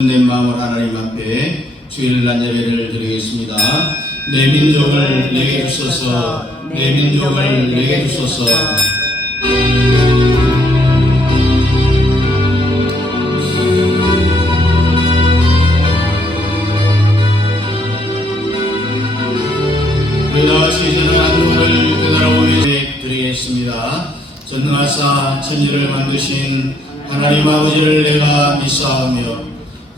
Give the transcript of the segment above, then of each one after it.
내 마음을 하나님 앞에 주일날 예배를 드리겠습니다. 내 민족을 내게 주소서, 내 민족을 내게 주소서. 우리 다같이 전능한 분을 되돌아보며 드리겠습니다. 전능하사 천지를 만드신 하나님 아버지를 내가 믿사오며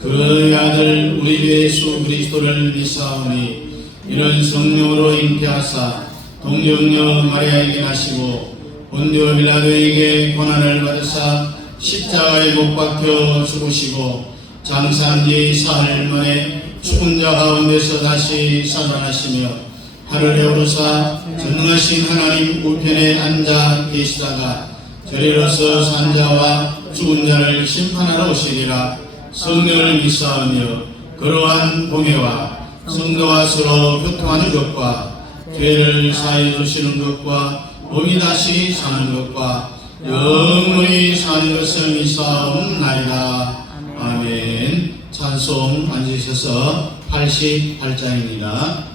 그 아들 우리 주 예수 그리스도를 믿사오니 이는 성령으로 잉태하사 동정녀 마리아에게 나시고 본디오 빌라도에게 고난을 받으사 십자가에 못 박혀 죽으시고 장사한 지 사흘 만에 죽은 자 가운데서 다시 살아나시며 하늘에 오르사 전능하신 하나님 우편에 앉아 계시다가 저리로서 산 자와 죽은 자를 심판하러 오시리라. 성령을 믿사오며 그러한 공예와 성도와 서로 교통하는 것과 죄를 사해 주시는 것과 몸이 다시 사는 것과 영원히 사는 것을 믿사옵나이다. 아멘. 찬송 앉으셔서 88장입니다.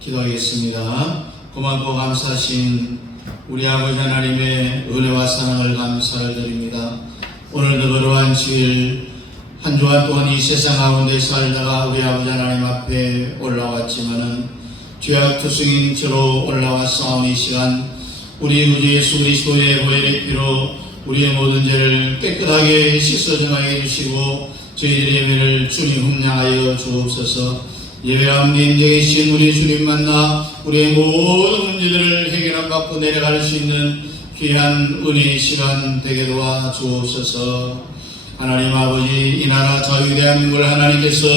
기도하겠습니다. 고맙고 감사하신 우리 아버지 하나님의 은혜와 사랑을 감사를 드립니다. 오늘도 그러한 주일 한 주간 동안 이 세상 가운데 살다가 우리 아버지 하나님 앞에 올라왔지만은 죄악투성인 저로 올라왔사오니 이 시간 우리 주 예수 그리스도의 보혈의 피로 우리의 모든 죄를 깨끗하게 씻어 정하게 해주시고 저희들의 예배를 주님 흠량하여 주옵소서. 예배함 인생에 신 우리 주님 만나 우리의 모든 문제들을 해결함 받고 내려갈 수 있는 귀한 은혜의 시간 되게 도와 주옵소서. 하나님 아버지, 이 나라 자유 대한민국을 하나님께서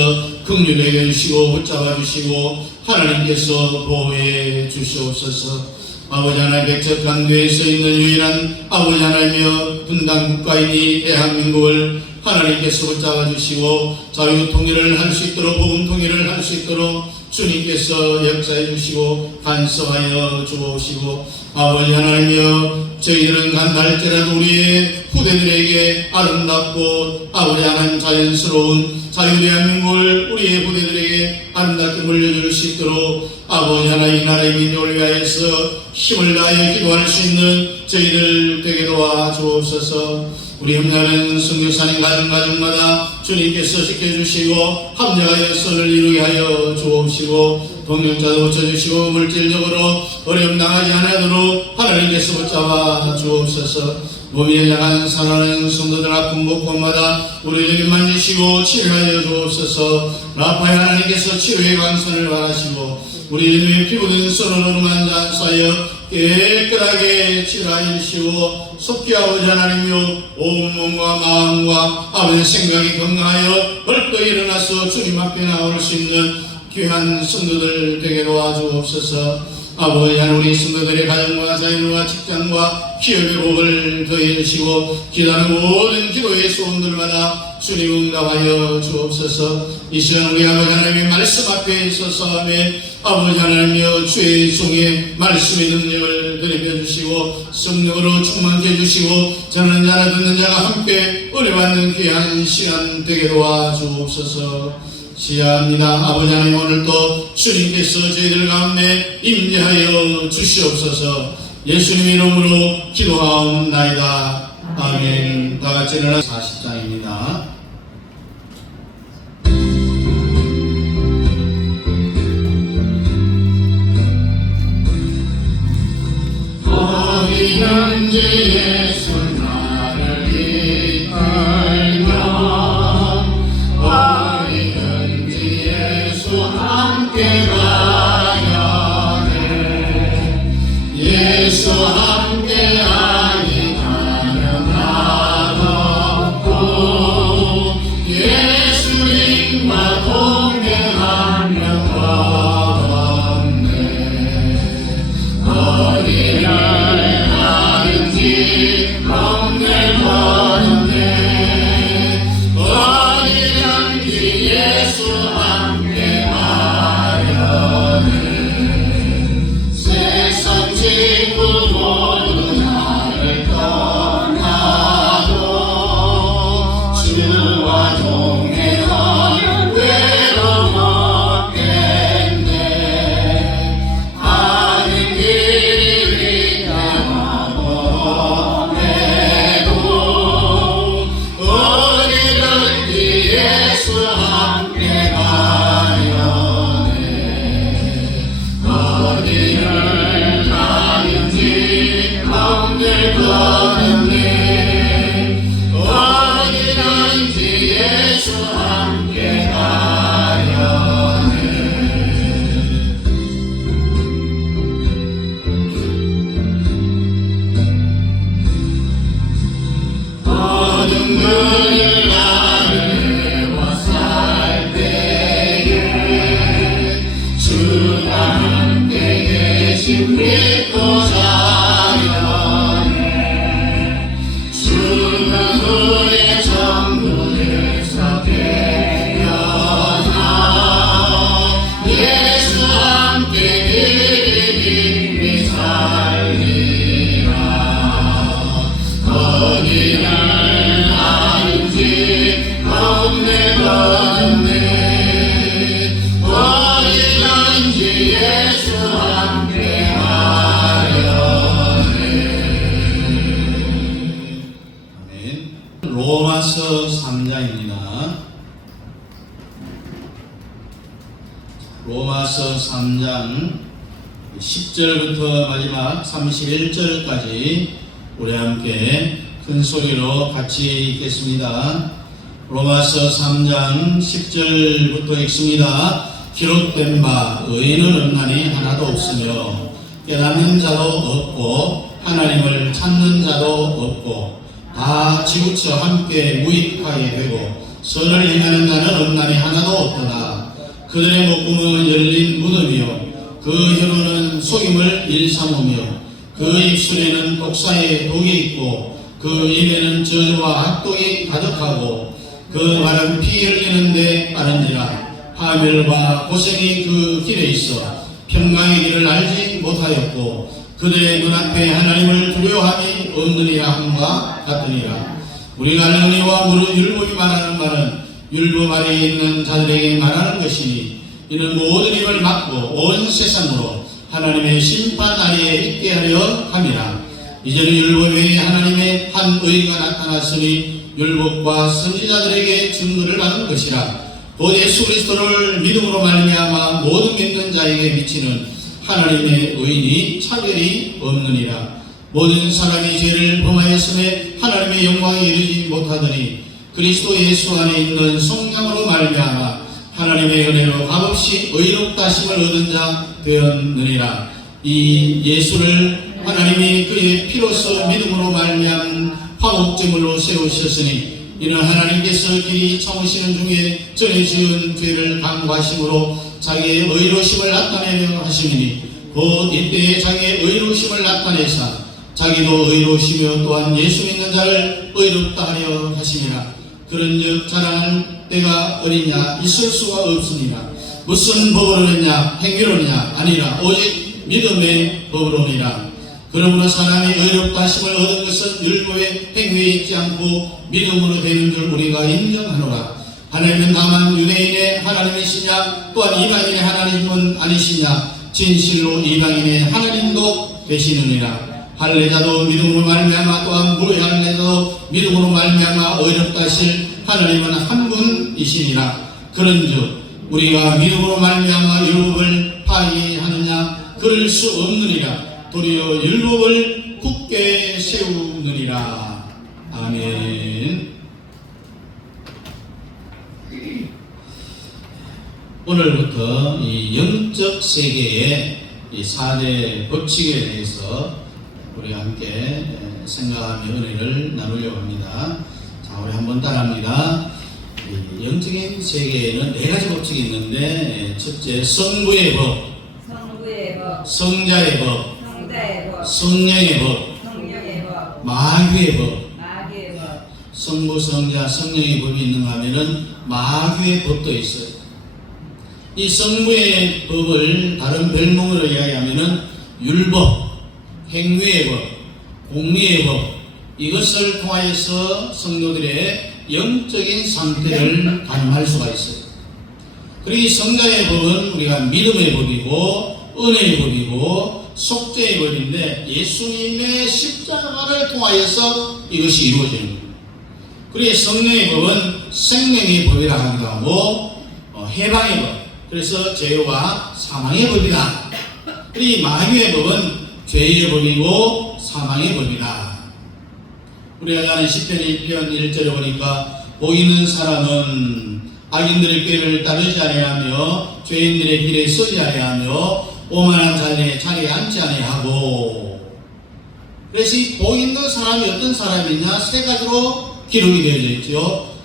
긍휼히 여겨주시고 붙잡아 주시고 하나님께서 보호해 주시옵소서. 아버지 하나님 백척한 교회에 서 있는 유일한 아버지 하나님이여 분단 국가인 이 대한민국을 하나님께서 붙잡아 주시고 자유 통일을 할 수 있도록 복음 통일을 할 수 있도록 주님께서 역사해 주시고 간섭하여 주옵시고 아버지 하나님이여 저희들은 간달지라도 우리의 후대들에게 아름답고 아버지 하나님 자연스러운 자유대한민국을 우리의 후대들에게 아름답게 물려줄 수 있도록 아버지 하나님 이 나라의 민족을 위하여서 힘을 다하여 기도할 수 있는 저희들 되게 도와주옵소서. 우리 흠나는 성교사님 가정마다 주님께서 지켜주시고 합력하여 선을 이루게 하여 주옵시고 동력자도 붙여주시고 물질적으로 어려움 당하지 않도록 하나님께서 붙잡아 주옵소서. 몸이 약한 살아가는 성도들 아픈 곳곳마다 우리에게 만지시고 치료하여 주옵소서. 라파의 하나님께서 치료의 강선을 바라시고 우리 이름의 피부든 손으로만 잔사하여 깨끗하게 치료하여 주시고 속히 아버지 하나님이여 온몸과 마음과 아버지 생각이 건강하여 벌떡 일어나서 주님 앞에 나올 수 있는 귀한 성도들 되게 도와주옵소서. 아버지 하나님 우리 성도들의 가정과 자녀와 직장과 기업의 복을 더해 주시고 기도하는 모든 기도의 소원들마다 주님 응답하여 주옵소서. 이 시간 우리 아버지 하나님의 말씀 앞에 서서 아버지 하나님이여 주의 종의 말씀의 능력을 드리며 주시고 성령으로 충만케 해주시고 전하는 자나 듣는 자가 함께 은혜 받는 귀한 시간 되게 도와주옵소서. 시야합니다. 아버지 하나님 오늘도 주님께서 저희들 가운데 임재하여 주시옵소서. 예수님 이름으로 기도하옵나이다. 아멘. 다같이 일어나 40장입니다. 어디 현지 예수 나를 이끌며 어디 현지 예수 함께 가야 해. 예수 함께 아니하면 나없고 예수님과 동행하면 없네. 어디를 가는지 멍을 거는데 어디든지 예수 함께 가려네. 세상 친구 모두 나를 떠나도 주와 동행하면 외로움 없겠네. 가는 길이 위태하고 해도 어디든지 예수 함께 가려네. 어디를 가는지 멍들 거는데 어디든지 예수 함께 가려네. 어둠 그늘 아래와 살 때에 주가 함께 계신 믿고 자려네. 죽은 후에 천국에서 깨어나 예수 함께 길이 살리라. 어디를 가는지 멍내 거는데 어디든지 예수 함께 가려네. 아멘. 로마서 3장입니다. 로마서 3장 10절부터 마지막 31절까지 우리 함께 큰 소리로 같이 읽겠습니다. 로마서 3장 10절부터 읽습니다. 기록된 바 의인은 없나니 하나도 없으며 깨닫는 자도 없고 하나님을 찾는 자도 없고 다 지구쳐 함께 무익하게 되고 선을 행하는 자는 없나니 하나도 없도다. 그들의 목구멍은 열린 무덤이요 그 혀로는 속임을 일삼으며 그 입술에는 독사의 독이 있고 그 입에는 저주와 악독이 가득하고 그 말은 피 흘리는데 빠른지라. 파멸과 고생이 그 길에 있어 평강의 길을 알지 못하였고 그들의 눈앞에 하나님을 두려워함이 없느니라 함과 같으니라. 우리가 능리와 무릇 율법이 말하는 말은 율법 아래에 있는 자들에게 말하는 것이니 이는 모든 입을 막고 온 세상으로 하나님의 심판 아래에 있게 하려 함이라. 이제는 율법 외에 하나님의 한 의가 나타났으니 율법과 선지자들에게 증거를 받은 것이라. 곧 예수 그리스도를 믿음으로 말미암아 모든 믿는 자에게 미치는 하나님의 의인이 차별이 없느니라. 모든 사람이 죄를 범하였음에 하나님의 영광에 이르지 못하더니 그리스도 예수 안에 있는 성령으로 말미암아 하나님의 은혜로 값없이 의롭다 하심을 얻은 자 되었느니라. 이 예수를 하나님이 그의 피로써 믿음으로 말미암은 화목제물로 세우셨으니 이는 하나님께서 길이 참으시는 중에 전에 지은 죄를 강구하심으로 자기의 의로우심을 나타내려 하심이니 곧 이때에 자기의 의로우심을 나타내사 자기도 의로우시며 또한 예수 믿는 자를 의롭다 하려 하심이라. 그런즉 자랑할 때가 어디냐 있을 수가 없으니라. 무슨 법으로느냐 행위로느냐 아니라 오직 믿음의 법으로니라. 그러므로 사람이 의롭다 하심을 얻은 것은 율법의 행위에 있지 않고 믿음으로 되는 줄 우리가 인정하노라. 하나님은 다만 유대인의 하나님이시냐 또한 이방인의 하나님은 아니시냐 진실로 이방인의 하나님도 되시느니라. 할례자도 믿음으로 말미암아 또한 무할례자도 믿음으로 말미암아 의롭다 하실 하나님은 한 분이시니라. 그런즉 우리가 믿음으로 말미암아 율법을 파기하느냐 그럴 수 없느니라. 도리어 율법을 굳게 세우느니라. 아멘. 오늘부터 이 영적 세계의 이 4대 법칙에 대해서 우리가 함께 생각하며 은혜를 나누려고 합니다. 자, 우리 한번 따라합니다. 영적인 세계에는 4가지 법칙이 있는데 첫째 성부의 법, 성자의 법, 성령의 법, 마귀의 법. 성부, 성자, 성령의 법이 있는가 하면은 마귀의 법도 있어요. 이 성부의 법을 다른 별명으로 이야기하면은 율법, 행위의 법, 공리의 법, 이것을 통하여서 성도들의 영적인 상태를 가늠할 수가 있어요. 그리고 이 성자의 법은 우리가 믿음의 법이고 은혜의 법이고 속죄의 법인데 예수님의 십자가를 통하여서 이것이 이루어지는 겁니다. 그리고 성령의 법은 생명의 법이라 하기도 하고 해방의 법, 그래서 죄와 사망의 법이다. 그리고 마귀의 법은 죄의 법이고 사망의 법이다. 우리가 아는 시편 1편 1절에 보니까 보이는 사람은 악인들의 꾀를 따르지 아니하며 죄인들의 길에 서지 아니하며 오만한 자리에 앉지 아니하고. 그래서 이 보이는 사람이 어떤 사람이냐 3가지로 기록이 되어져 있죠.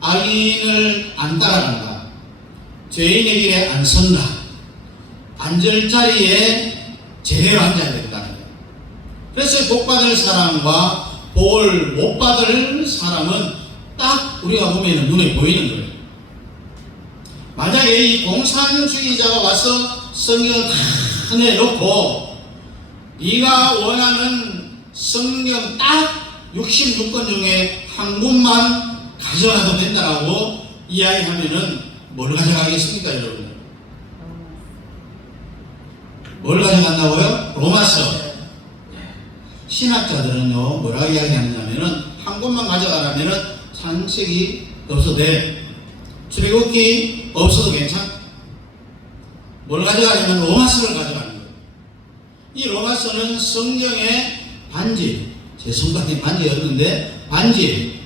악인을 안 따라간다, 죄인의 길에 안 선다, 앉을 자리에 제대로 앉아야 된다. 그래서 복받을 사람과 복을 못 받을 사람은 딱 우리가 보면 눈에 보이는 거예요. 만약에 이 공산주의자가 와서 성경을 다 내놓고 네가 원하는 성경 딱 66권 중에 한 권만 가져가도 된다라고 이야기하면은 뭘 가져가겠습니까, 여러분? 뭘 가져간다고요? 로마서. 신학자들은요, 뭐라고 이야기하느냐면은 한 권만 가져가라면은 창세기 없어도 돼. 출애굽기 없어도 괜찮아. 뭘 가져가냐면 로마서를 가져가는 거예요. 이 로마서는 성경의 반지, 제 손가락에 반지였는데 반지.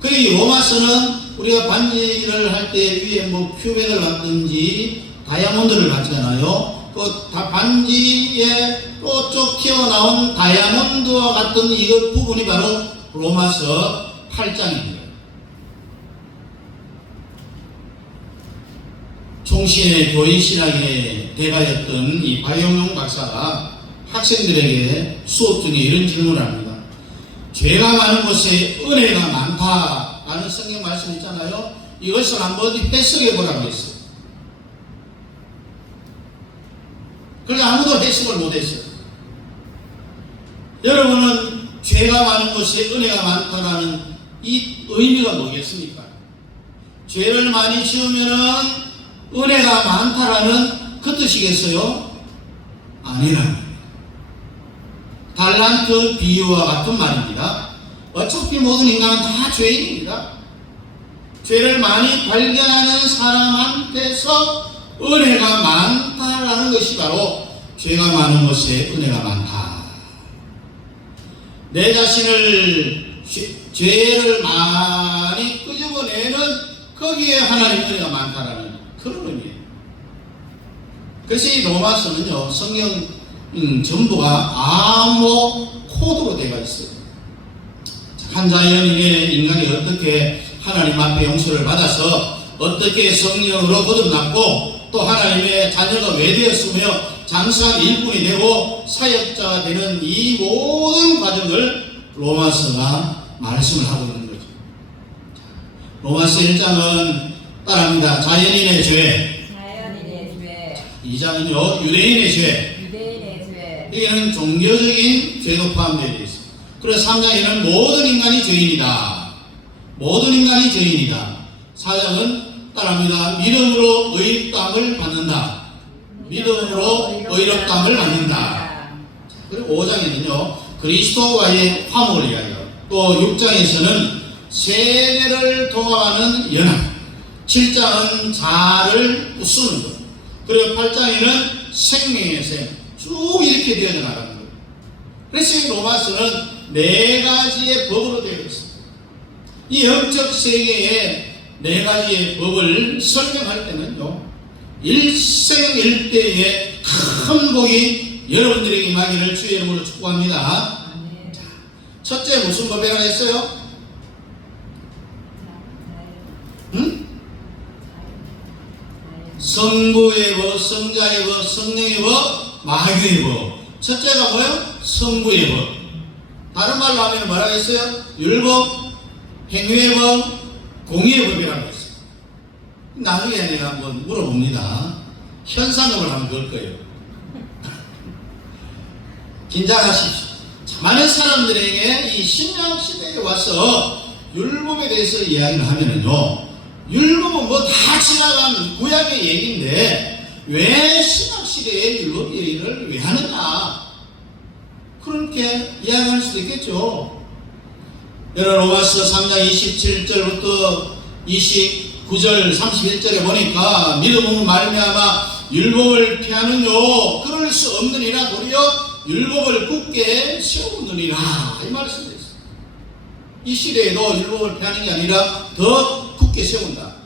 그리고 이 로마서는 우리가 반지를 할 때 위에 뭐 큐백을 받든지 다이아몬드를 받잖아요. 그 반지에 또 쭉 튀어나온 다이아몬드와 같은 이 부분이 바로 로마서 8장입니다. 총신의 교인신학의 대가였던 이 박영용 박사가 학생들에게 수업 중에 이런 질문을 합니다. 죄가 많은 곳에 은혜가 많다라는 성경 말씀 있잖아요. 이것을 한번 해석해 보라고 했어요. 그런데 아무도 해석을 못했어요. 여러분은 죄가 많은 곳에 은혜가 많다라는 이 의미가 뭐겠습니까? 죄를 많이 지으면은 은혜가 많다라는 그 뜻이겠어요? 아니랍니다. 달란트 비유와 같은 말입니다. 어차피 모든 인간은 다 죄인입니다. 죄를 많이 발견하는 사람한테서 은혜가 많다라는 것이 바로 죄가 많은 곳에 은혜가 많다. 내 자신을 죄를 많이 끄집어내는 거기에 하나님 은혜가 많다라는 그런 의미예요. 그래서 이 로마서는요, 성경 전부가 암호 코드로 되어 있어요. 한 자연인의 인간이 어떻게 하나님 앞에 용서를 받아서 어떻게 성령으로 거듭났고 또 하나님의 자녀가 외되었으며 장사한 일꾼이 되고 사역자가 되는 이 모든 과정을 로마서가 말씀을 하고 있는 거죠. 로마서 1장은 따라합니다. 자연인의 죄. 2장은요, 유대인의 죄. 여기는 종교적인 죄도 포함되어 있습니다. 그래서 3장에는 모든 인간이 죄인이다. 모든 인간이 죄인이다. 4장은 따라합니다. 믿음으로 의롭다함을 받는다. 믿음으로 의롭다함을 받는다. 그리고 5장에는요, 그리스도와의 화목을 이야기하고 또 6장에서는 세대를 통합하는 연합, 7장은 자를 부수는 것, 그리고 8장에는 생명의 샘, 쭉 이렇게 되어 나가는 거예요. 그래서 이 로마서는 4가지의 법으로 되어 있습니다. 이 영적 세계의 4가지의 법을 설명할 때는요, 일생일대의 큰 복이 여러분들에게 임하기를 주의 이름으로 축복합니다. 첫째 무슨 법이라고 했어요? 성부의 법, 성자의 법, 성령의 법, 마귀의 법. 첫째가 뭐예요? 성부의 법. 다른 말로 하면 뭐라고 했어요? 율법, 행위의 법, 공의의 법이라고 했어요. 나중에 내가 한번 물어봅니다. 현상금을 한번 넣을 거예요. 긴장하십시오. 많은 사람들에게 이 신약 시대에 와서 율법에 대해서 이야기를 하면은요, 율법은 뭐 다 지나간 구약의 얘기인데 왜 신약 시대에 율법 얘기를 왜 하느냐, 그렇게 이야기할 수도 있겠죠. 여러분, 로마서 3장 27절부터 29절 31절에 보니까 믿음으로 말미암아 율법을 피하는요 그럴 수 없느니라 도리어 율법을 굳게 세우느니라, 이 말씀이 있어요. 이 시대에도 율법을 피하는 게 아니라 더 굳게 세운다.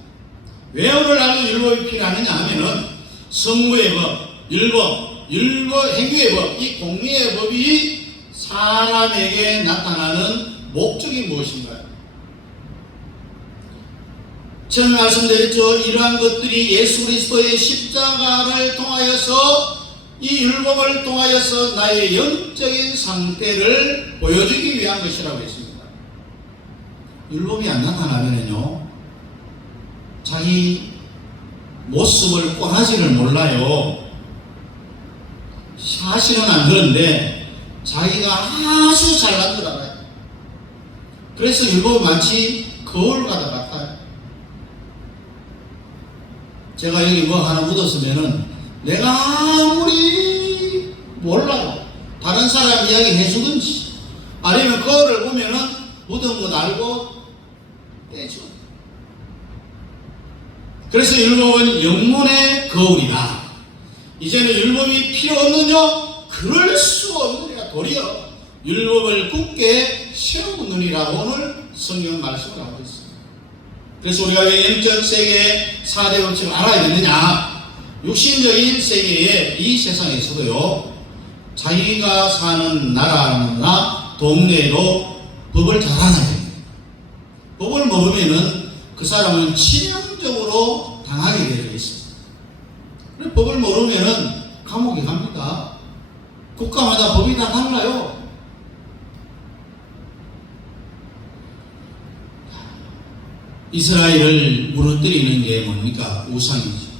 왜 오늘날도 율법이 필요하느냐 하면은 성부의 법, 율법, 행위의 법, 이 공의의 법이 사람에게 나타나는 목적이 무엇인가요? 처음에 말씀드렸죠. 이러한 것들이 예수 그리스도의 십자가를 통하여서 이 율법을 통하여서 나의 영적인 상태를 보여주기 위한 것이라고 했습니다. 율법이 안 나타나면요 자기 모습을 뻔하지를 몰라요. 사실은 안 그런데 자기가 아주 잘 만들어가요. 그래서 율법은 마치 거울과도 같아요. 제가 여기 뭐 하나 묻었으면은 내가 아무리 몰라도 다른 사람 이야기 해주든지 아니면 거울을 보면은 묻은 것 알고 떼죠. 그래서 율법은 영문의 거울이다. 이제는 율법이 필요 없느냐? 그럴 수 없느니라 도리어 율법을 굳게 세우느니라고 오늘 성경 말씀을 하고 있습니다. 그래서 우리가 왜 영적 세계의 4대 법칙을 알아야 되느냐? 육신적인 세계에 이 세상에서도요 자기가 사는 나라나 동네에도 법을 잘 알아야 됩니다. 법을 모르면은 그 사람은 치명적으로 당하게 되어 있습니다. 법을 모르면은 감옥에 갑니다. 국가마다 법이 다 달라요. 이스라엘을 무너뜨리는 게 뭡니까? 우상이지.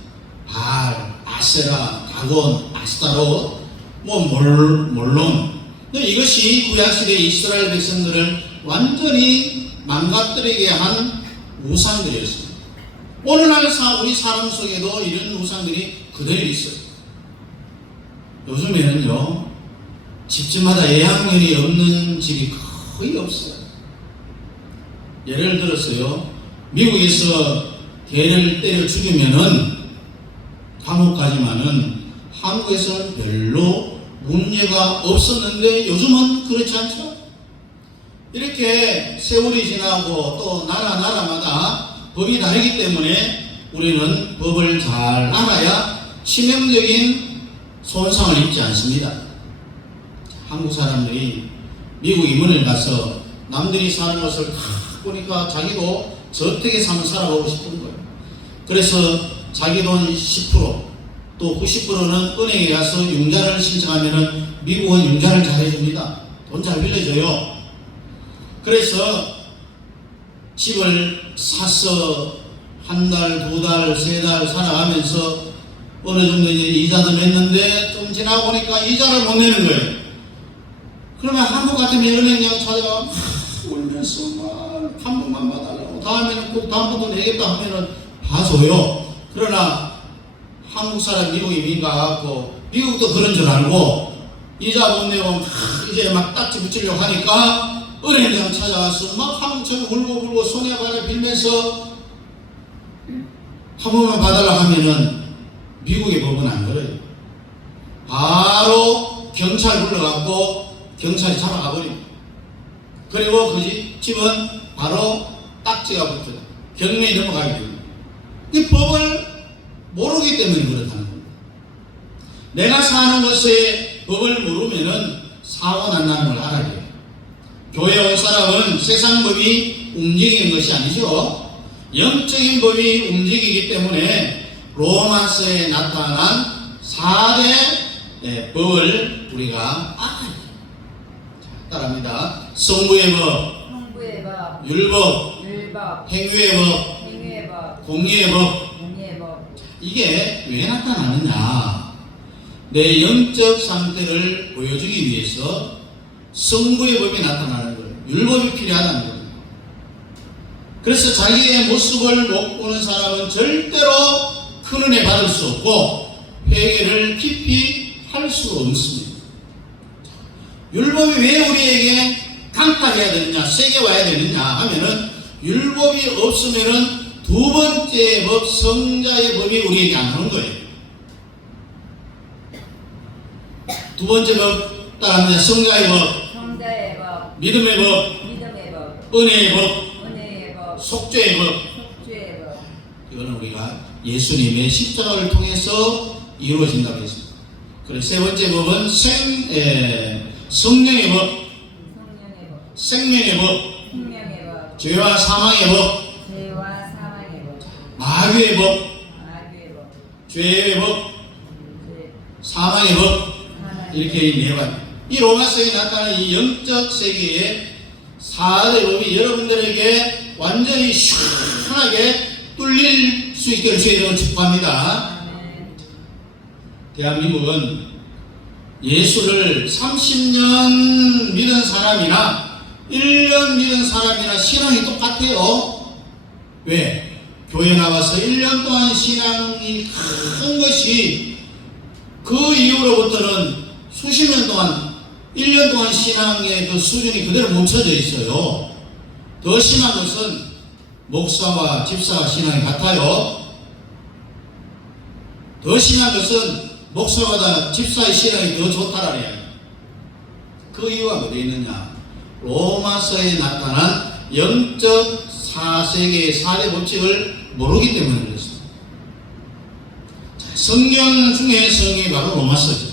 바알, 아세라, 다곤, 아스타롯, 물론 근데 이것이 구약시대 이스라엘 백성들을 완전히 망가뜨리게 한 우상들이었습니다. 오늘날 우리 사람 속에도 이런 우상들이 그대로 있어요. 요즘에는요, 집집마다 예양면이 없는 집이 거의 없어요. 예를 들어서요, 미국에서 개를 때려 죽이면은 감옥 가지만은 한국에서는 별로 문제가 없었는데 요즘은 그렇지 않죠. 이렇게 세월이 지나고 또 나라마다 법이 다르기 때문에 우리는 법을 잘 알아야 치명적인 손상을 입지 않습니다. 한국 사람들이 미국 이민을 가서 남들이 사는 것을 다 보니까 자기도 저택에 살아보고 싶은 거예요. 그래서 자기 돈 10%, 또 90%는 은행에 가서 융자를 신청하면은 미국은 융자를 잘 해줍니다. 돈 잘 빌려줘요. 그래서 집을 사서 한 달, 두 달, 세 달 살아가면서 어느 정도 이제 이자도 냈는데 좀 지나고 보니까 이자를 못 내는 거예요. 그러면 한국 같으면 은행장 찾아가 울면서 막 한 번만 봐달라고, 다음에는 꼭 다음부터 내겠다 하면은 봐줘요. 그러나 한국 사람 미국 이민 가갖고 미국도 그런 줄 알고 이자 못 내고 이제 막 딱지 붙이려고 하니까 은행장 찾아가서 막 한국처럼 울고 손에 발에 빌면서 한 번만 봐달라고 하면은 미국의 법은 안 그래요. 바로 경찰 불러갖고 경찰이 잡아가 버립니다. 그리고 그 집은 바로 딱지가 붙어요. 경매에 넘어가게 됩니다. 이 법을 모르기 때문에 그렇다는 겁니다. 내가 사는 것에 법을 모르면은 사고 난다는 걸 알아야 돼요. 교회 온 사람은 세상 법이 움직이는 것이 아니죠. 영적인 법이 움직이기 때문에 로마서에 나타난 4대 법을 우리가 알아야 돼요. 따라합니다. 성부의 법, 율법, 행위의 법, 공의의 법. 이게 왜 나타나느냐? 내 영적 상태를 보여주기 위해서 성부의 법이 나타나는 거예요. 율법이 필요하다는 거예요. 그래서 자기의 모습을 못 보는 사람은 절대로 큰 은혜 받을 수 없고 회개를 깊이 할 수 없습니다. 율법이 왜 우리에게 강타해야 되느냐, 세게 와야 되느냐 하면은 율법이 없으면은 두 번째 법, 성자의 법이 우리에게 안 오는 거예요. 두 번째 법 따라합니다. 성자의 법, 믿음의 법, 은혜의 법, 속죄의 법. 이거는 우리가 예수님의 십자가를 통해서 이루어진다고 했습니다. 그리고 세 번째 법은 성령의 법, 생명의 법, 죄와 사망의 법, 마귀의 법, 죄의 법, 사망의 법, 이렇게 네 번. 이 로마서에 나타나는 이 영적 세계의 4대 법이 여러분들에게 완전히 시원하게 뚫릴 수 있게 주의 이름을 축복합니다. 대한민국은 예수를 30년 믿은 사람이나 1년 믿은 사람이나 신앙이 똑같아요. 왜? 교회 나와서 1년 동안 신앙이 큰 것이 그 이후로부터는 수십 년 동안 1년 동안 신앙의 그 수준이 그대로 멈춰져 있어요. 더 심한 것은 목사와 집사 신앙이 같아요. 더 심한 것은 목사보다 집사의 신앙이 더 좋다라 해요. 그 이유가 어디에 있느냐? 로마서에 나타난 영적 4세계의 4대 법칙을 모르기 때문에 그렇습니다. 성경 중에 성경이 바로 로마서죠.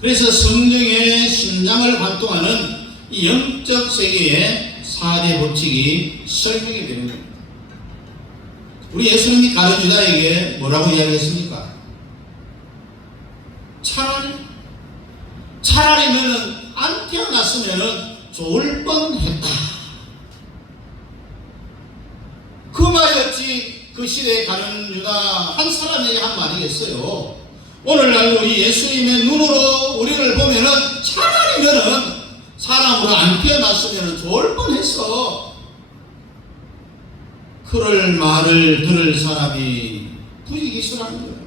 그래서 성경의 심장을 관통하는 이 영적 세계의 4대 법칙이 설명이 되는 겁니다. 우리 예수님이 가룟 유다에게 뭐라고 이야기했습니까? 차라리면은 안 태어났으면은 좋을 뻔했다. 그 말이었지. 그 시대에 가는 유다 한 사람에게 한 말이겠어요. 오늘날 우리 예수님의 눈으로 우리를 보면은 차라리면은 사람으로 안 태어났으면 좋을 뻔했어. 그럴 말을 들을 사람이 부지기수라는 거예요.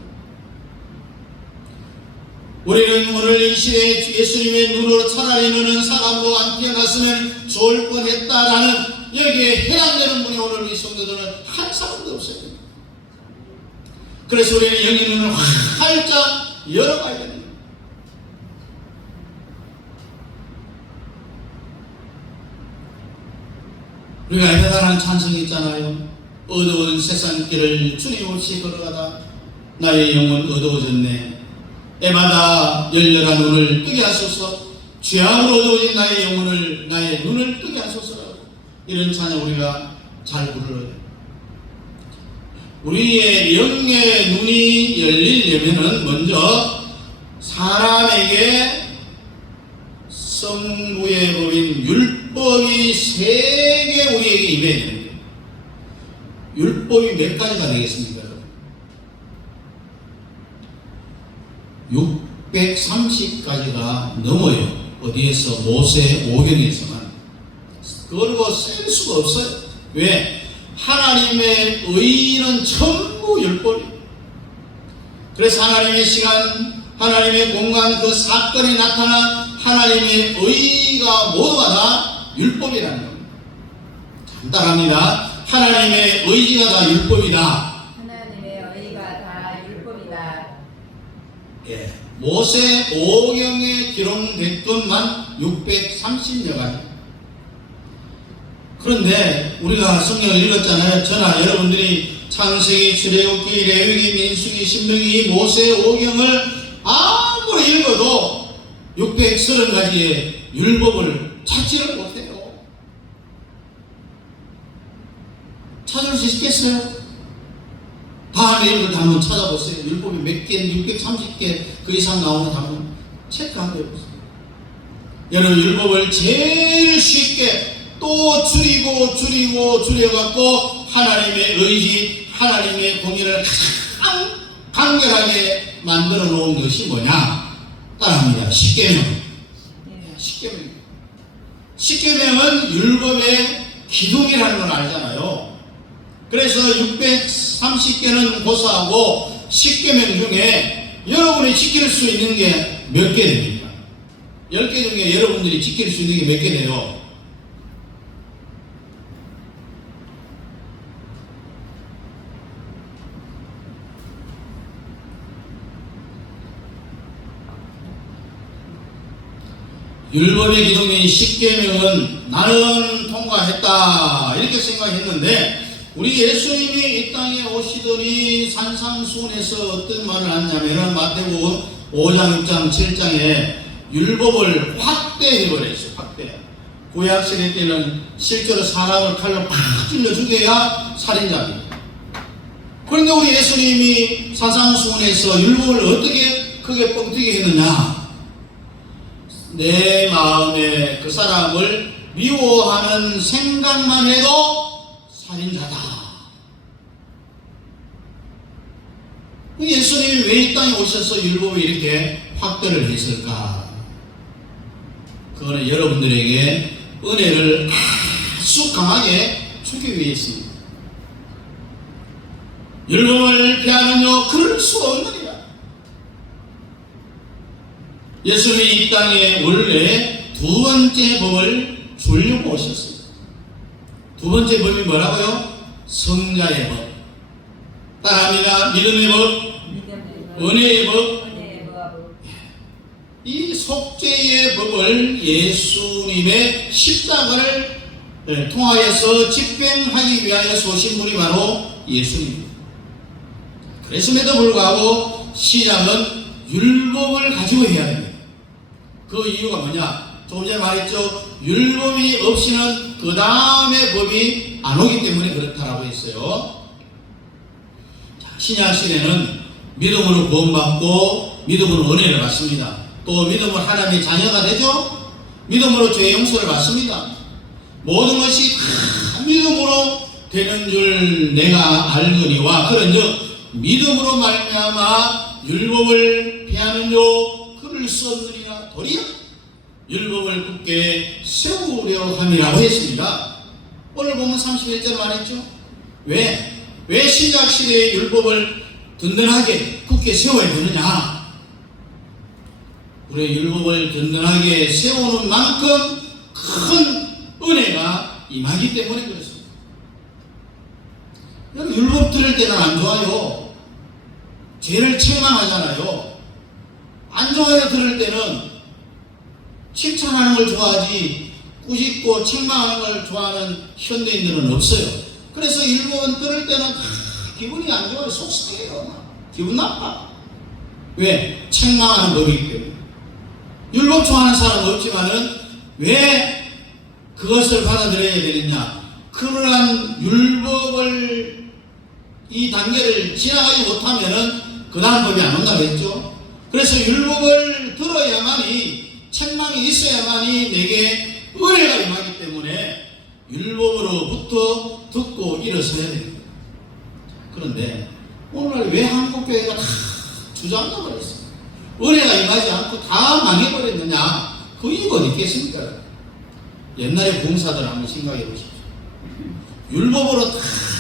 우리는 오늘 이 시대에 예수님의 눈으로 차라리 너는 사람으로 안 태어났으면 좋을 뻔했다라는 여기에 해당되는 분이 오늘 이 성도들은 한 사람도 없어요. 그래서 우리는 영의 눈을 활짝 열어봐야 됩니다. 우리가 대단한 찬송이 있잖아요. 어두운 세상길을 주님 없이 걸어가다 나의 영혼 어두워졌네. 애마다 열렬한 눈을 뜨게 하소서. 죄악으로 어두워진 나의 영혼을, 나의 눈을 뜨게 하소서라고. 이런 찬양 우리가 잘 불러요. 우리의 영의 눈이 열리려면은 먼저 사람에게 성부의 법인 율법이 3개 우리에게 임해야 됩니다. 율법이 몇 가지가 되겠습니까? 630가지가 넘어요. 어디에서? 모세 오경에서만. 그걸 셀 수가 없어요. 왜? 하나님의 의는 전부 율법이에요. 그래서 하나님의 시간, 하나님의 공간, 그 사건에 나타난 하나님의 의가 모두가 다 율법이라는 겁니다. 간단합니다. 하나님의 의지가 다 율법이다. 하나님의 의가 다 율법이다. 예, 모세 오경에 기록된 것만 630여 가지. 그런데 우리가 성경을 읽었잖아요. 저나 여러분들이 창세기, 출애굽기, 레위기, 민수기, 신명기, 모세 오경을 아무리 읽어도 630가지의 율법을 찾지를 못해요. 찾을 수 있겠어요? 다음에 읽을 때 한번 찾아보세요. 율법이 몇 개인지 630개 그 이상 나오는 한번 체크 한번 해보세요. 여러분 율법을 제일 쉽게 또 줄여갖고 하나님의 의지, 하나님의 공의를 가장 간결하게 만들어 놓은 것이 뭐냐? 따라합니다. 십계명. 십계명은 율법의 기둥이라는 걸 알잖아요. 그래서 630개는 고사하고 십계명 중에 여러분이 지킬 수 있는 게 몇 개 됩니까? 10개 중에 여러분들이 지킬 수 있는 게 몇 개 돼요? 율법의 기둥인 십계명은 나는 통과했다 이렇게 생각했는데 우리 예수님이 이 땅에 오시더니 산상수훈에서 어떤 말을 하냐면은 마태복음 5장, 6장, 7장에 율법을 확대해버렸어요. 확대. 구약시대 때는 실제로 사람을 칼로 팍 찔러 죽여야 살인자입니다. 그런데 우리 예수님이 산상수훈에서 율법을 어떻게 크게 뻥튀기 했느냐? 내 마음에 그 사람을 미워하는 생각만 해도 살인자다. 예수님이 왜 이 땅에 오셔서 율법을 이렇게 확대를 했을까? 그거는 여러분들에게 은혜를 아주 강하게 주기 위해서입니다. 율법을 피하면요 그럴 수 없느니라. 예수님이 이 땅에 원래 두 번째 법을 주려고 오셨어요. 두 번째 법이 뭐라고요? 성자의 법. 따라합니다. 믿음의 법, 은혜의 법. 이 속죄의 법을 예수님의 십자가를 통하여서 집행하기 위하여 쏘신 분이 바로 예수님입니다. 그랬음에도 불구하고 시작은 율법을 가지고 해야 됩니다. 그 이유가 뭐냐? 조금 전에 말했죠. 율법이 없이는 그 다음에 법이 안 오기 때문에 그렇다라고 했어요. 신약 시대는 믿음으로 구원받고 믿음으로 은혜를 받습니다. 또 믿음으로 하나님의 자녀가 되죠. 믿음으로 죄 용서를 받습니다. 모든 것이 다 믿음으로 되는 줄 내가 알거니와 그런즉 믿음으로 말미암아 율법을 피하는요 그럴 수 없느니라. 도리어 율법을 굳게 세우려 함이라고 했습니다. 오늘 보면 31절 말했죠. 왜 신약 시대의 율법을 든든하게 굳게 세워야 되느냐? 우리의 율법을 든든하게 세우는 만큼 큰 은혜가 임하기 때문에 그렇습니다. 여러분, 율법 들을 때는 안 좋아요. 죄를 책망하잖아요. 안 좋아요. 들을 때는 칭찬하는 걸 좋아하지 꾸짖고 책망하는 걸 좋아하는 현대인들은 없어요. 그래서 율법은 들을 때는 기분이 안 좋아요. 속상해요. 기분 나빠. 왜? 책망하는 법이기 때문에. 율법 좋아하는 사람은 없지만은 왜 그것을 받아들여야 되느냐? 그러한 율법을 이 단계를 지나가지 못하면은 그 다음 법이 안 온다고 했죠. 그래서 율법을 들어야만이, 책망이 있어야만이 내게 은혜가 임하기 때문에 율법으로부터 듣고 일어서야 됩니다. 그런데 오늘날 왜 한국교회가 다 주저앉아 버렸어요? 은혜가 임하지 않고 다 망해버렸느냐? 그 이유가 어디 있겠습니까? 옛날에 봉사들 한번 생각해 보십시오. 율법으로 다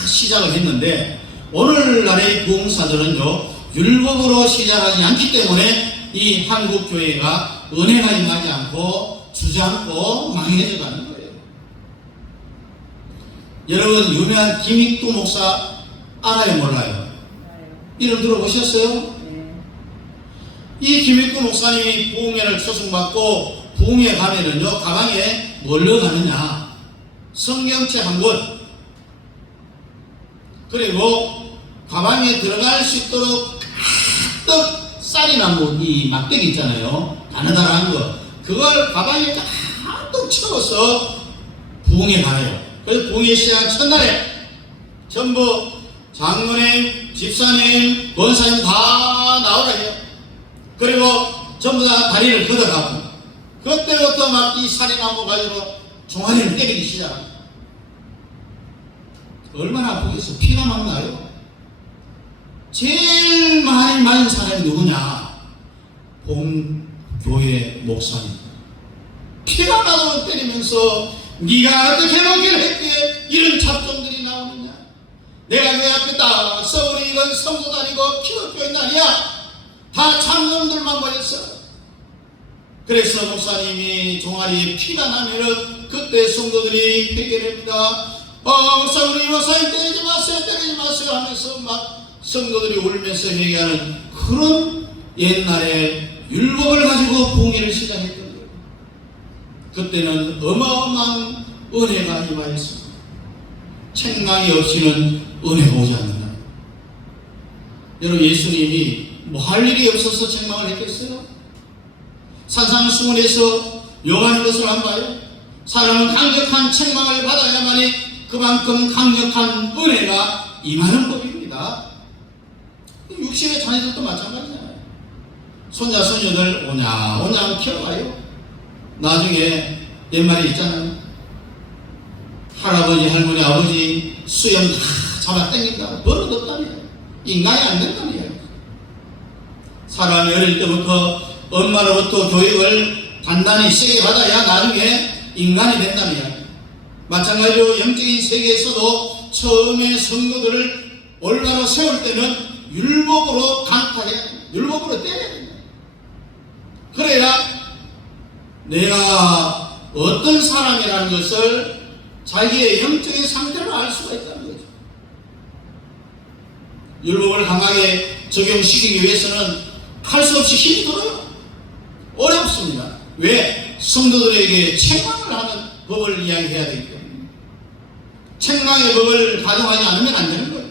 시작을 했는데 오늘날의 봉사들은요, 율법으로 시작하지 않기 때문에 이 한국교회가 은혜가 임하지 않고 주저앉고 망해져 가는 거예요. 여러분, 유명한 김익두 목사 알아요, 몰라요? 이름 들어보셨어요? 이 김익두 목사님이 부흥회를 초청받고 부흥회 가면은요, 가방에 뭘로 가느냐? 성경책 한 권, 그리고 가방에 들어갈 수 있도록 가득 쌀이 나무 이 막대기 있잖아요. 다나다란 거. 그걸 가방에 가득 채워서 부흥회 가요. 그래서 부흥회 시작 첫날에 전부 장로님, 집사님, 권사님 다 나오라 해요. 그리고 전부 다 다리를 걷어가고, 그때부터 막 이 살이나무 가지고 종아리를 때리기 시작합니다. 얼마나 아프겠어. 피가 막 나요. 제일 많이 맞은 사람이 누구냐? 봉교회 목사님. 피가 나도록 때리면서 네가 어떻게 먹기를 했기에 이런 잡종들이 나오느냐? 내가 내 앞에 딱 서울이 이건 성도도 아니고 기독교인 날이야. 다 장놈들만 모였어. 그래서 목사님이 종아리에 피가 나면은 그때 성도들이 회개합니다. 목사님 때리지 마세요 하면서 막 성도들이 울면서 회개하는 그런 옛날에 율법을 가지고 부흥회를 시작했던 거예요. 그때는 어마어마한 은혜가 임하였습니다. 책망이 없이는 은혜가 오지 않는다. 여러분, 예수님이 뭐 할 일이 없어서 책망을 했겠어요? 산상수훈에서 요하는 것을 안 봐요? 사람은 강력한 책망을 받아야만이 그만큼 강력한 은혜가 임하는 법입니다. 육신의 자녀들도 마찬가지잖아요. 손자 손녀들 오냐 키워가요. 나중에 옛말에 있잖아요. 할아버지 할머니 아버지 수염 다 잡아 당긴다. 버릇없다니요. 인간이 안 된다니요. 사람이 어릴 때부터 엄마로부터 교육을 단단히 세게 받아야 나중에 인간이 된다는 이야기. 마찬가지로 영적인 세계에서도 처음에 성도들을 올바로 세울 때는 율법으로 강타해야 됩니다. 율법으로 때려야 됩니다. 그래야 내가 어떤 사람이라는 것을 자기의 영적인 상태를 알 수가 있다는 거죠. 율법을 강하게 적용시키기 위해서는 할 수 없이 힘이 들어요. 어렵습니다. 왜? 성도들에게 책망을 하는 법을 이야기해야 되기 때문에. 책망의 법을 가정하지 않으면 안 되는 거예요.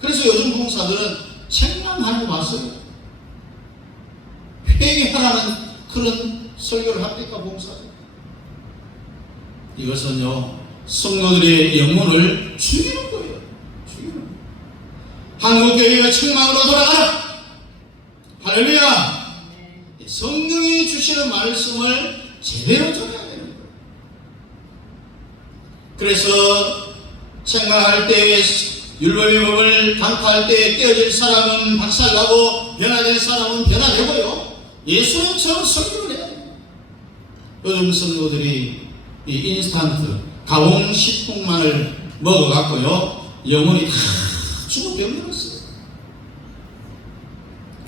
그래서 요즘 봉사들은 책망하는 거 봤어요. 회개하라는 그런 설교를 합니까, 봉사들? 이것은요, 성도들의 영혼을 죽이는 거예요. 죽이는 거예요. 한국교회가 책망으로 돌아가라! 할렐루야! 성경이 주시는 말씀을 제대로 전해야 되는 거예요. 그래서 책망할 때, 율법의 법을 강타할 때 깨어질 사람은 박살나고 변화될 사람은 변화되고요. 예수님처럼 설교를 해야 됩니다. 요즘 성도들이 이 인스턴트 가공 식품만을 먹어갖고요 영혼이 다 죽어 병들었어요.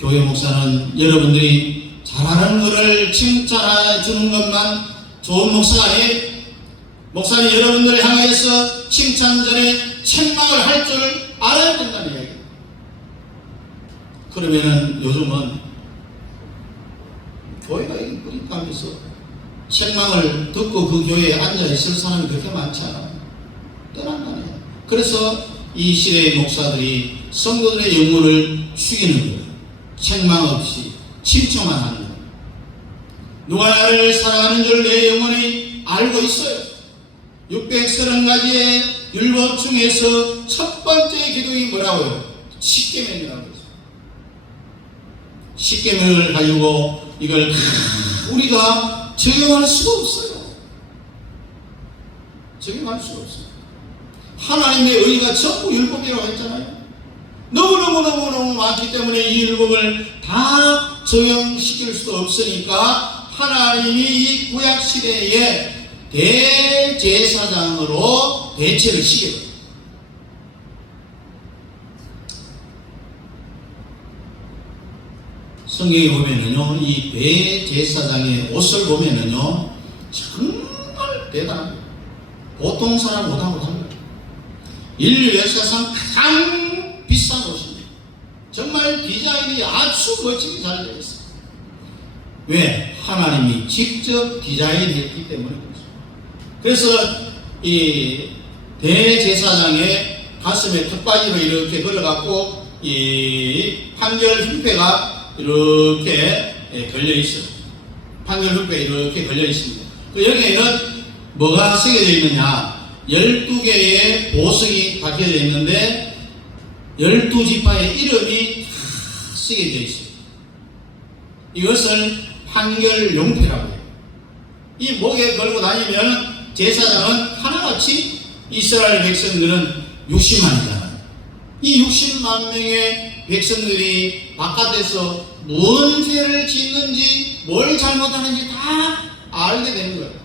교회 목사는 여러분들이 잘하는 것을 칭찬해 주는 것만 좋은 목사가 아니에요. 목사는 여러분들을 향해서 칭찬 전에 책망을 할 줄 알아야 된다는 이야기예요. 그러면은 요즘은 교회가 이쁘니까 하면서 책망을 듣고 그 교회에 앉아있을 사람이 그렇게 많지 않아요. 떠난다네요. 그래서 이 시대의 목사들이 성도들의 영혼을 죽이는 거예요. 책망 없이 칭찬만 하는 거예요. 누가 나를 사랑하는 줄 내 영혼이 알고 있어요. 630가지의 율법 중에서 첫 번째 기둥이 뭐라고요? 십계명이라고 했어요. 십계명을 가지고 이걸 우리가 적용할 수가 없어요. 적용할 수가 없어요. 하나님의 의의가 전부 율법이라고 했잖아요. 너무너무 많기 때문에 이 율법을 다 적용시킬 수도 없으니까 하나님이 이 구약시대에 대제사장으로 대체를 시켜요. 성경에 보면은요, 이 대제사장의 옷을 보면은요, 정말 대단합니다. 보통 사람 못합니다. 인류 역사상 가장 비싼 옷입니다. 정말 디자인이 아주 멋지게 잘 되어 있어요. 왜? 하나님이 직접 디자인했기 때문에 그래서 이 대제사장의 가슴에 턱받이로 이렇게 걸어갖고 이 판결 흉패가 이렇게 걸려 있어요. 판결 흉패 이렇게 걸려 있습니다. 그 여기에는 뭐가 새겨져 있느냐? 12개의 보석이 박혀져 있는데 12지파의 이름이 다 새겨져 있어요. 이것을 판결용패라고 해요. 이 목에 걸고 다니면 제사장은 하나같이 이스라엘 백성들은 60만이잖아요. 이 60만 명의 백성들이 바깥에서 무슨 죄를 짓는지 뭘 잘못하는지 다 알게 되는 거예요.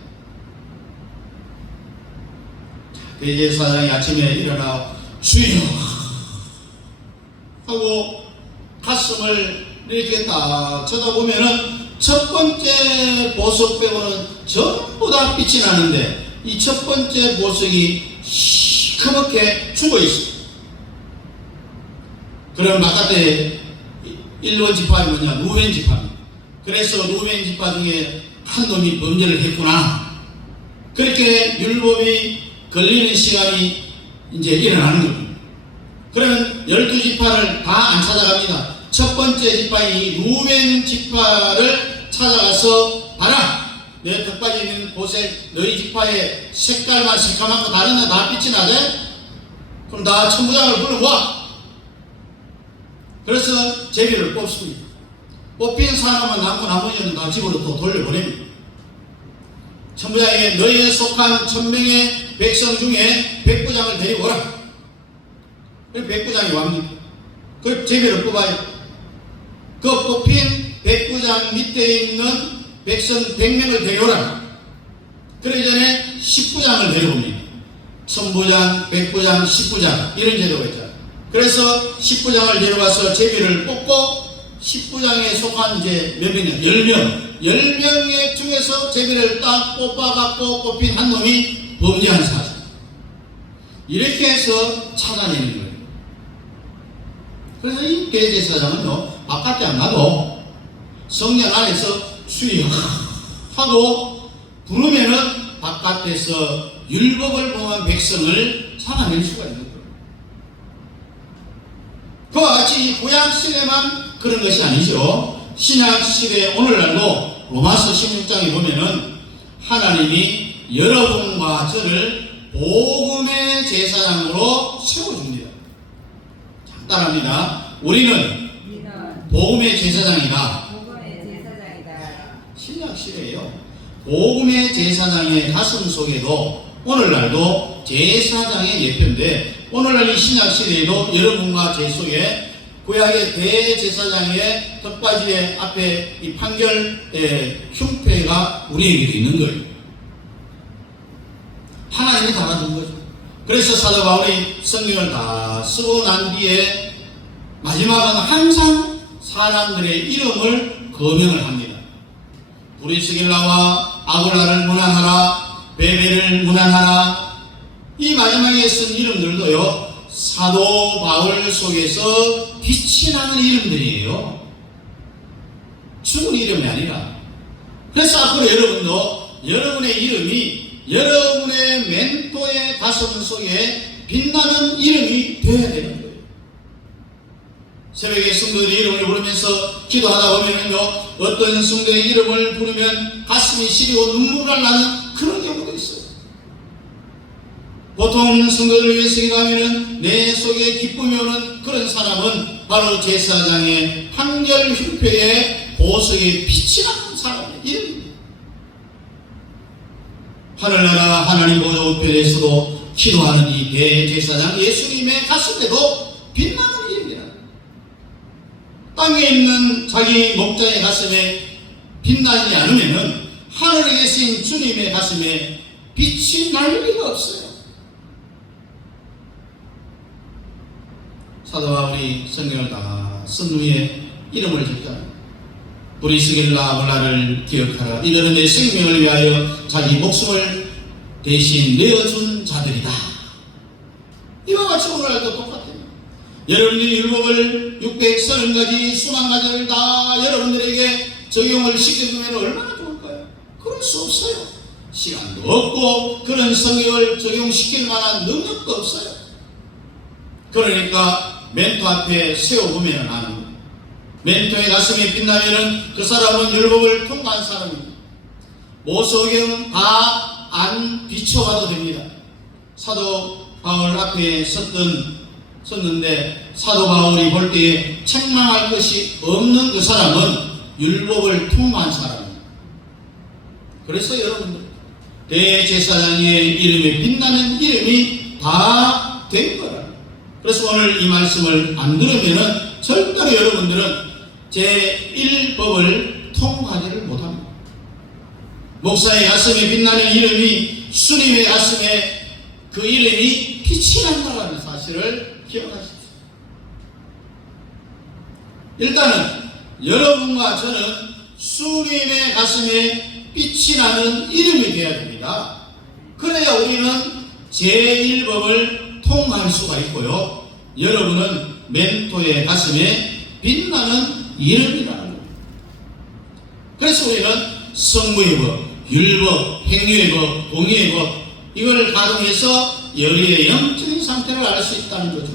대제사장이 아침에 일어나 주여 하고 가슴을 이렇게 딱 쳐다보면은 첫 번째 보석 빼고는 전부 다 빛이 나는데 이 첫 번째 보석이 시커멓게 죽어 있어요. 그럼 바깥에 1번 지파이 뭐냐? 루벤 지파입니다. 그래서 루벤 지파 중에 한 놈이 범죄를 했구나. 그렇게 율법이 걸리는 시간이 이제 일어나는 겁니다. 그러면 12지파를 다 안 찾아갑니다. 첫 번째 지파인 루벤 지파를 찾아가서 봐라. 내 턱받이 있는 보색 너희 지파의 색깔만 새까맣고 다른데 다 빛이 나대? 그럼 나 천부장을 불러모아. 그래서 제비를 뽑습니다. 뽑힌 사람은 남고 나머지는 다 집으로 또 돌려보냅니다. 천부장에게 너희에 속한 1000명의 백성 중에 백부장을 데리고 오라. 그래서 백부장이 옵니다. 그 제비를 뽑아요. 그 뽑힌 백부장 밑에 있는 백성 100명을 데려오라. 그러기 전에 10부장을 데려옵니다. 천부장, 백부장, 10부장 이런 제도가 있잖아요. 그래서 10부장을 데려가서 제비를 뽑고 10부장에 속한 이제 몇 명이냐? 10명. 10명의 중에서 제비를 딱 뽑아갖고 뽑힌 한 놈이 범죄한 사실. 이렇게 해서 찾아내는 거예요. 그래서 이 대제사장은요, 바깥에 안 가도 성령 안에서 주여 하고 부르면은 바깥에서 율법을 범한 백성을 잡아낼 수가 있는 거예요. 그와 같이 이 구약시대만 그런 것이 아니죠. 신약시대 오늘날도 로마서 16장에 보면은 하나님이 여러분과 저를 복음의 제사장으로 세워줍니다. 따라합니다. 우리는 복음의 제사장이다. 신약시대예요. 복음의 제사장의 가슴 속에도 오늘날도 제사장의 예표인데 오늘날 이 신약시대에도 여러분과 제 속에 구약의 대제사장의 턱받이의 앞에 이 판결의 흉패가 우리에게도 있는 거예요. 하나님이 달아준 거죠. 그래서 사도 바울이 성경을 다 쓰고 난 뒤에 마지막은 항상 사람들의 이름을 거명을 합니다. 브리스길라와 아굴라를 문안하라, 베베를 문안하라. 이 마지막에 쓴 이름들도요, 사도 바울 속에서 빛이 나는 이름들이에요. 죽은 이름이 아니라. 그래서 앞으로 여러분도 여러분의 이름이 여러분의 멘토의 가슴 속에 빛나는 이름이 되어야 되는 거예요. 새벽에 성도들의 이름을 부르면서 기도하다 보면요, 어떤 성도의 이름을 부르면 가슴이 시리고 눈물을 나는 그런 경우도 있어요. 보통 성도들을 위해서 기도하면 내 속에 기쁨이 오는 그런 사람은 바로 제사장의 판결 흉표에 보석에 빛이 나는 사람의 이름입니다. 하늘나라 하나님 보좌 우편에서도 기도하는 이 대제사장 예수님의 가슴에도 빛나는 이름이라. 땅에 있는 자기 목자의 가슴에 빛나지 않으면 하늘에 계신 주님의 가슴에 빛이 날 리가 없어요. 사도 바울이 성경을 다 쓴 후에 이름을 짓잖아요. 브리스길라 아굴라를 기억하라. 이들은 내 생명을 위하여 자기 목숨을 대신 내어준 자들이다. 이와 같이 오늘날도 똑같아요. 여러분들이 율법을 630가지 수만 가지를 다 여러분들에게 적용을 시켜주면 얼마나 좋을까요? 그럴 수 없어요. 시간도 없고 그런 성경을 적용시킬 만한 능력도 없어요. 그러니까 멘토 앞에 세워보면 아는 거예요. 멘토의 가슴에 빛나면은 그 사람은 율법을 통과한 사람입니다. 모세오경 다 안 비춰가도 됩니다. 사도 바울 앞에 섰는데 사도 바울이 볼 때에 책망할 것이 없는 그 사람은 율법을 통과한 사람입니다. 그래서 여러분들 대제사장의 이름에 빛나는 이름이 다 된 거라. 그래서 오늘 이 말씀을 안 들으면은 절대로 여러분들은 제1법을 통과하지를 못합니다. 목사의 가슴에 빛나는 이름이 주님의 가슴에 그 이름이 빛이 난다는 사실을 기억하십시오. 일단은 여러분과 저는 주님의 가슴에 빛이 나는 이름이 되어야 됩니다. 그래야 우리는 제1법을 통과할 수가 있고요. 여러분은 멘토의 가슴에 빛나는 이름이라는 겁니다. 그래서 우리는 성부의 법, 율법, 행위의 법, 공의의 법, 이걸 가동해서 여리의 영적인 상태를 알 수 있다는 거죠.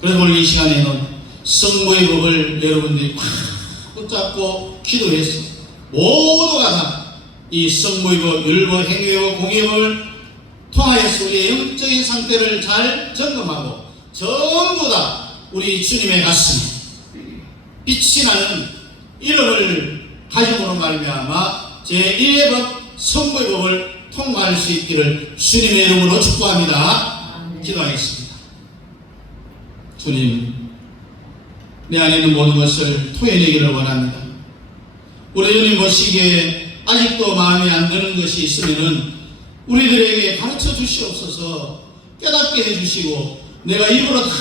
그래서 오늘 이 시간에는 성부의 법을 여러분들이 팍 붙잡고 기도해서 모두가 다 이 성부의 법, 율법, 행위의 법, 공의의 법을 통하여서 우리의 영적인 상태를 잘 점검하고 전부 다 우리 주님의 가슴에 빛이 나는 이름을 가짐으로 말미암아 제1의 법, 성부의 법을 통과할 수 있기를 주님의 이름으로 축복합니다. 기도하겠습니다. 주님, 내 안에 있는 모든 것을 토해내기를 원합니다. 우리 주님 보시기에 아직도 마음에 안 드는 것이 있으면은 우리들에게 가르쳐 주시옵소서. 깨닫게 해주시고 내가 입으로 다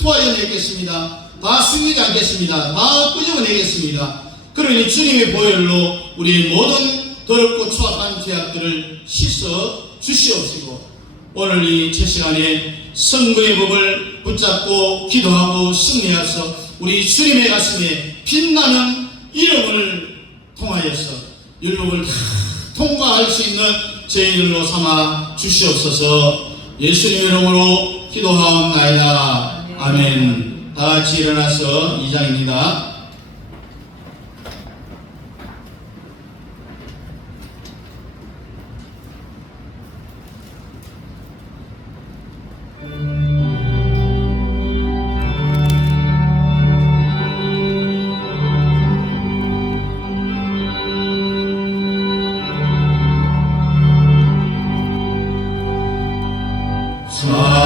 토하여내겠습니다. 다 숨기지 않겠습니다. 다 끄집어내겠습니다. 그러니 주님의 보혈로 우리의 모든 더럽고 추악한 죄악들을 씻어 주시옵시고 오늘 이 첫 시간에 성부의 법을 붙잡고 기도하고 승리하서 우리 주님의 가슴에 빛나는 이름을 통하여서 율법을 다 통과할 수 있는 죄인들로 삼아 주시옵소서. 예수님 이름으로 기도하옵나이다. 아멘. 다 같이 일어나서 2장입니다.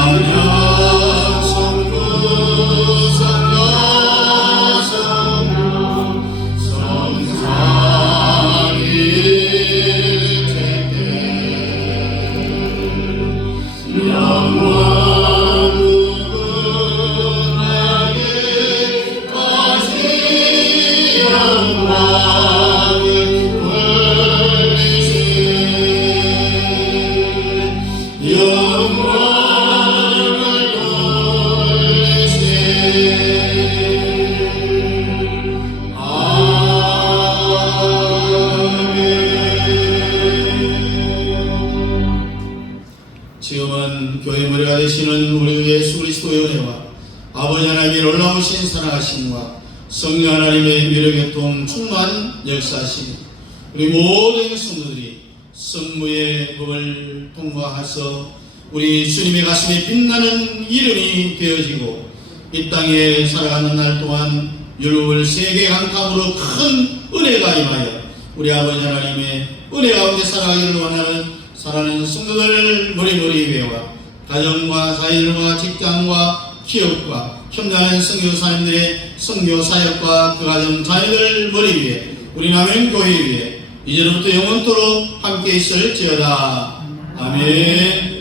찬양 성부 지금은 교회 머리가 되시는 우리 예수 그리스도의 은혜와 아버지 하나님의 놀라우신 사랑하심과 성령 하나님의 위로교통 충만 역사하심 우리 모든 성도들이 성부의 법을 통과해서 우리 주님의 가슴에 빛나는 이름이 되어지고 이 땅에 살아가는 날 동안 율법을 세계 강탐으로 큰 은혜가 임하여 우리 아버지 하나님의 은혜 가운데 살아가기를 원하는 사랑하는 성도들 머리머리 위에와 가정과 사회와 직장과 기업과 협력하는 선교사님들의 선교사역과 그 가정 자녀들 머리 위에 우리 남영교회 위에 이제부터 영원토록 함께 있을지어다. 아멘.